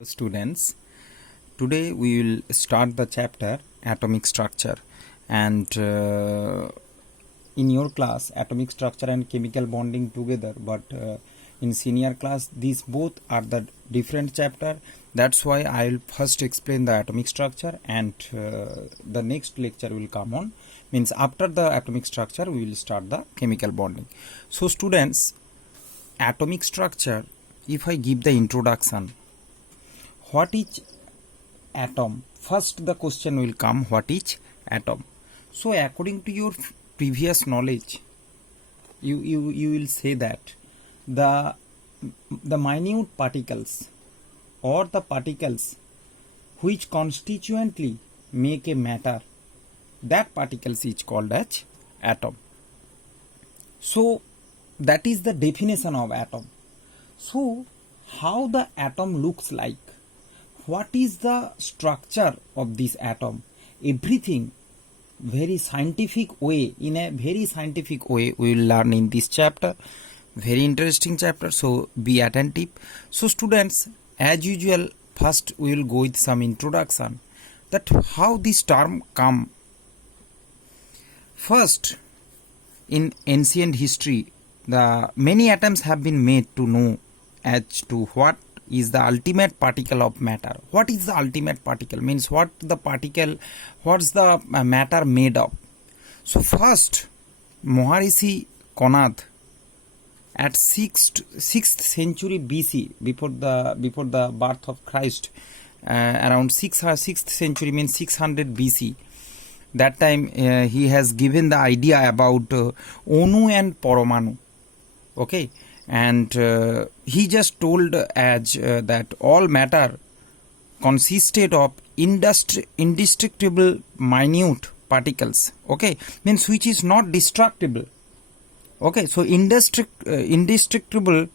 Students, today we will start the chapter atomic structure, and in your class atomic structure and chemical bonding together, but in senior class these both are the different chapter. That's why I will first explain the atomic structure, and the next lecture will come on, means after the atomic structure we will start the chemical bonding. So students, atomic structure, if I give the introduction, what is atom? First the question will come, what is atom? So according to your previous knowledge, you will say that the minute particles or the particles which constituently make a matter, that particles is called as atom. So that is the definition of atom. So how the atom looks like, what is the structure of this atom, everything very scientific way, in a very scientific way we will learn in this chapter. Very interesting chapter, so be attentive. So students, as usual, first we will go with some introduction, that how this term come. First, in ancient history, the many atoms have been made to know as to what is the ultimate particle of matter. What is the ultimate particle? Means what the particle, what's the matter made of. So first, Maharishi Konad at 6th century BC, before the birth of Christ, around 6th century, means 600 BC. That time he has given the idea about Onu and Paramanu. Okay. And he just told as that all matter consisted of indestructible minute particles, okay, means which is not destructible. Okay, so indestructible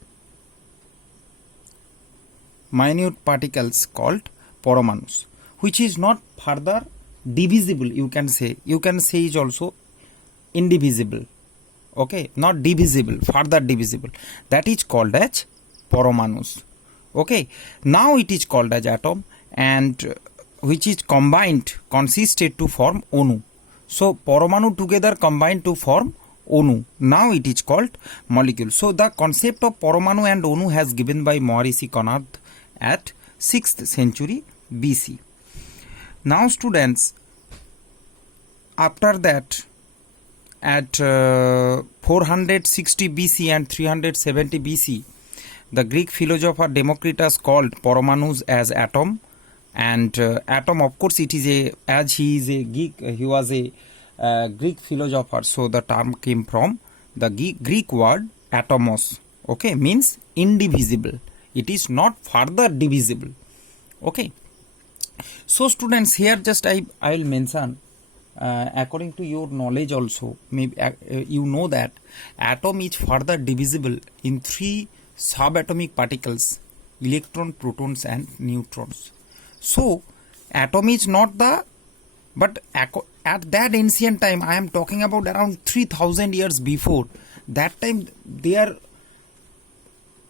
minute particles called paramanus, which is not further divisible. You can say is also indivisible. Okay, not divisible, further divisible. That is called as paramanus. Okay, now it is called as atom, and which is combined, consisted to form Onu. So paramanu together combined to form Onu. Now it is called molecule. So the concept of paramanu and Onu has given by Maharishi Konad at 6th century BC. Now students, after that, at 460 BC and 370 BC, the Greek philosopher Democritus called paramanus as atom, and atom, of course, it is as he is a Greek, he was a Greek philosopher, so the term came from the Greek word atomos. Okay, means indivisible. It is not further divisible. Okay. So students, here just I will mention, according to your knowledge also, maybe you know that atom is further divisible in 3 subatomic particles: electron, protons and neutrons. So atom is not the, but at that ancient time, I am talking about around 3000 years before, that time they are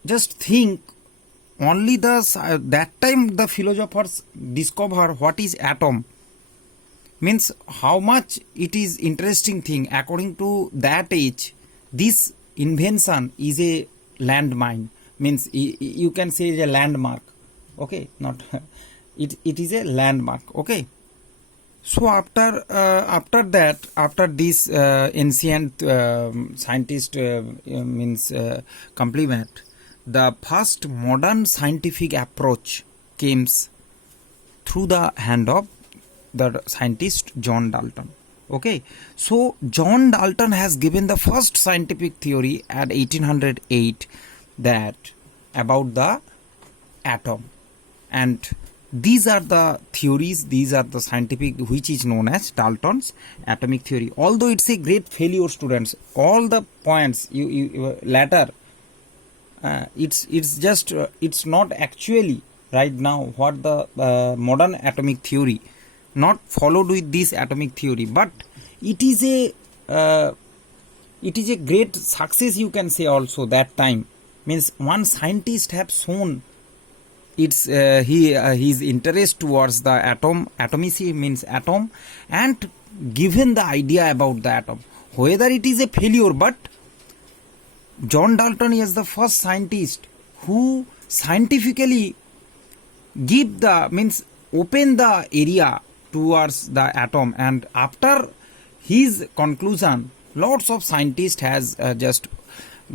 just think only that time the philosophers discover what is atom, means how much it is interesting thing. According to that age, this invention is a landmine, means you can say is a landmark. Okay, not it is a landmark. Okay. So after this ancient scientist means compliment, the first modern scientific approach came through the hand of the scientist John Dalton. Okay, so John Dalton has given the first scientific theory at 1808 that about the atom, and these are the theories, these are the scientific, which is known as Dalton's atomic theory. Although it's a great failure, students, all the points you later, it's just it's not actually right now what the modern atomic theory not followed with this atomic theory, but it is a great success, you can say also. That time, means one scientist have shown it's his interest towards the atomacy means atom, and given the idea about the atom, whether it is a failure, but John Dalton is the first scientist who scientifically give the means open the area towards the atom, and after his conclusion lots of scientists has just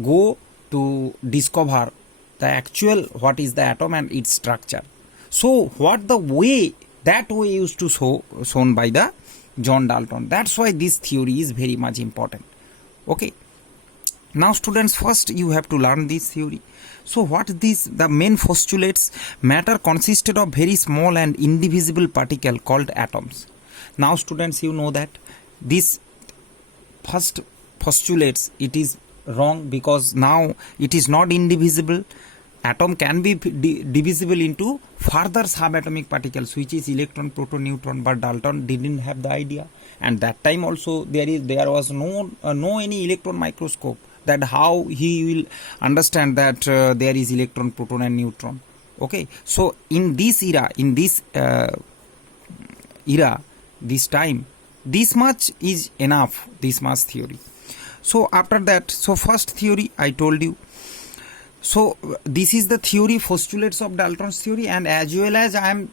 go to discover the actual what is the atom and its structure. So what the way that way used to shown by the John Dalton. That's why this theory is very much important. Okay, now students, first you have to learn this theory. So what this the main postulates: matter consisted of very small and indivisible particle called atoms. Now students, you know that this first postulates it is wrong, because now it is not indivisible. Atom can be divisible into further subatomic particles, which is electron, proton, neutron, but Dalton didn't have the idea, and that time also there was no any electron microscope, that how he will understand that there is electron, proton and neutron. Okay, so in this era, this time, this much is enough, this much theory. So after that, so first theory I told you. So this is the theory postulates of Dalton's theory, and as well as I am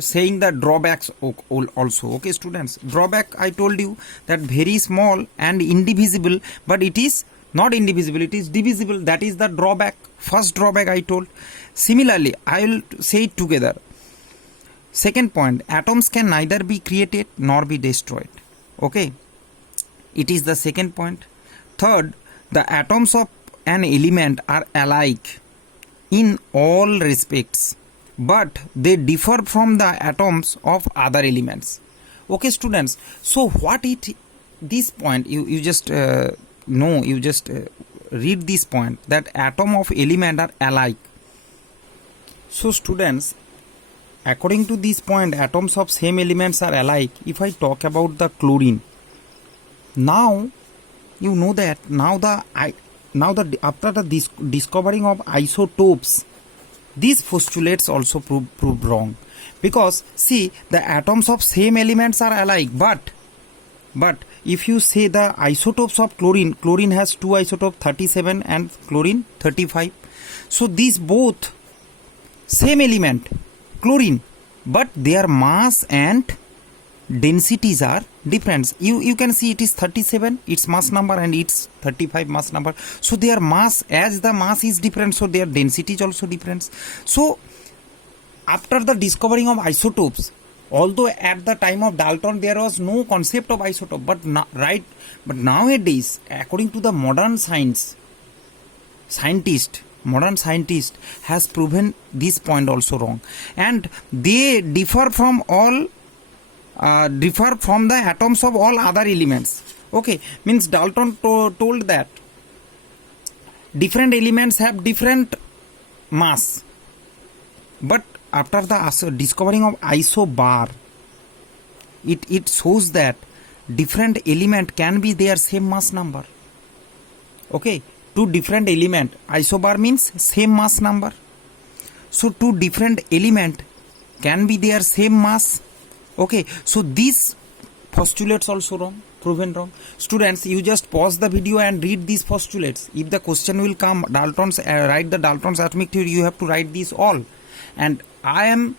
saying the drawbacks also. Okay students, drawback I told you that very small and indivisible, but it is not indivisible, it is divisible. That is the drawback, first drawback I told. Similarly, I will say it together. Second point, atoms can neither be created nor be destroyed. Okay, it is the second point. Third, the atoms of an element are alike in all respects, but they differ from the atoms of other elements. Okay students, so what it this point you just know, you just read this point, that atom of element are alike. So students, according to this point, atoms of same elements are alike. If I talk about the chlorine, now you know that after the discovering of isotopes, these postulates also proved wrong, because see, the atoms of same elements are alike, but if you say the isotopes of chlorine has two isotopes, 37 and chlorine 35. So these both same element, chlorine, but their mass and densities are different. You can see it is 37 its mass number and it's 35 mass number. So their mass, as the mass is different, so their density is also different. So after the discovering of isotopes, although at the time of Dalton there was no concept of isotope, but nowadays, according to the modern scientist has proven this point also wrong, and they differ from the atoms of all other elements. Okay, means Dalton told that different elements have different mass, but after the discovering of isobar, it shows that different element can be their same mass number. Okay, two different element, isobar means same mass number, so two different element can be their same mass. Okay, so these postulates also wrong, proven wrong. Students, you just pause the video and read these postulates. If the question will come, write the Dalton's atomic theory, you have to write these all. And I am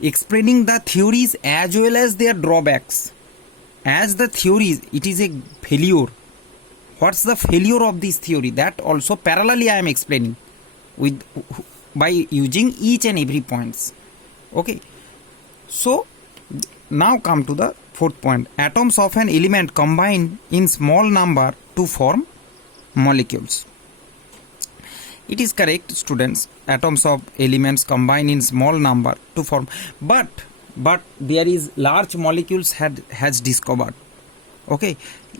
explaining the theories as well as their drawbacks. As the theories, it is a failure. What's the failure of this theory? That also parallelly I am explaining by using each and every points. Okay, so now come to the fourth point. Atoms of an element combine in small number to form molecules. It is correct, students. Atoms of elements combine in small number to form, but there is large molecules has discovered. Okay,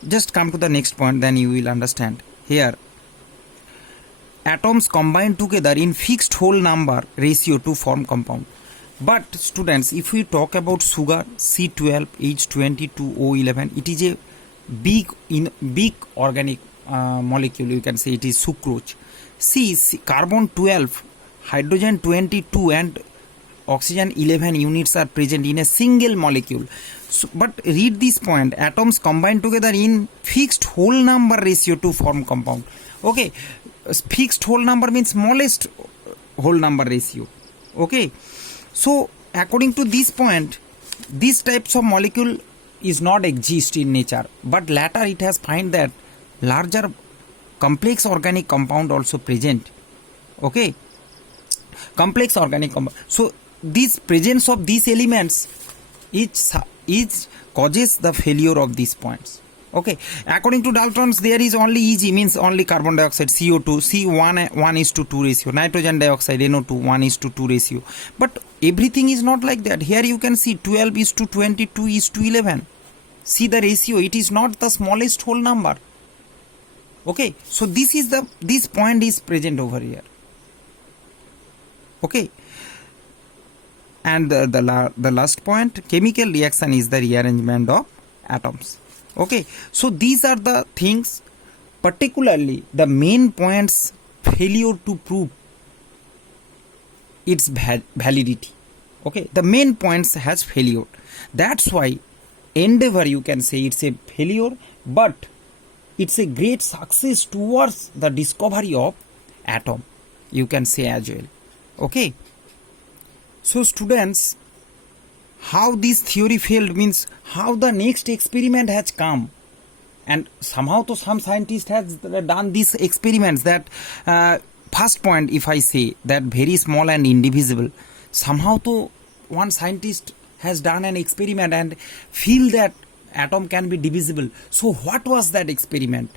just come to the next point, then you will understand. Here, atoms combine together in fixed whole number ratio to form compound. But students, if we talk about sugar, C12, H22, O11, it is a big organic molecule. You can say it is sucrose. See, carbon 12 hydrogen 22 and oxygen 11 units are present in a single molecule. So, but read this point, atoms combine together in fixed whole number ratio to form compound. Okay, fixed whole number means smallest whole number ratio. Okay, so according to this point, these types of molecule is not exist in nature, but later it has find that larger complex organic compound also present. Okay, complex organic compound. So this presence of these elements each causes the failure of these points. Okay, according to Dalton's, there is only Eg, means only carbon dioxide, CO2, C1 1:2 ratio, nitrogen dioxide, NO2 1:2 ratio. But everything is not like that. Here you can see 12:22:11. See the ratio, it is not the smallest whole number. Okay, so this point is present over here. Okay, and the last point, chemical reaction is the rearrangement of atoms. Okay, so these are the things, particularly the main points failure to prove its validity. Okay, the main points has failure. That's why endeavor, you can say it's a failure, but it's a great success towards the discovery of atom, you can say as well. Okay, so students, how this theory failed means how the next experiment has come, and somehow to some scientist has done these experiments. That first point, if I say that very small and indivisible, somehow to one scientist has done an experiment and feel that atom can be divisible. So what was that experiment?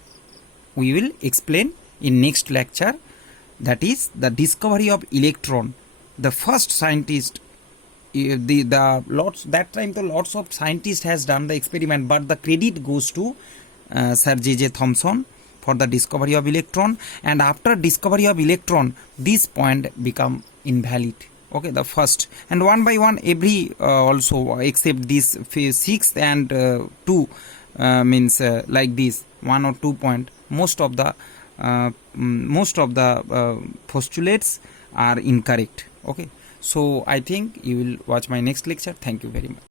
We will explain in next lecture. That is the discovery of electron. The first scientist, that time the lots of scientists has done the experiment, but the credit goes to Sir J.J. Thomson for the discovery of electron. And after discovery of electron, this point become invalid. Okay, the first, and one by one every also except this 6th and 2 means like this 1 or 2 point, most of the postulates are incorrect. Okay, so I think you will watch my next lecture. Thank you very much.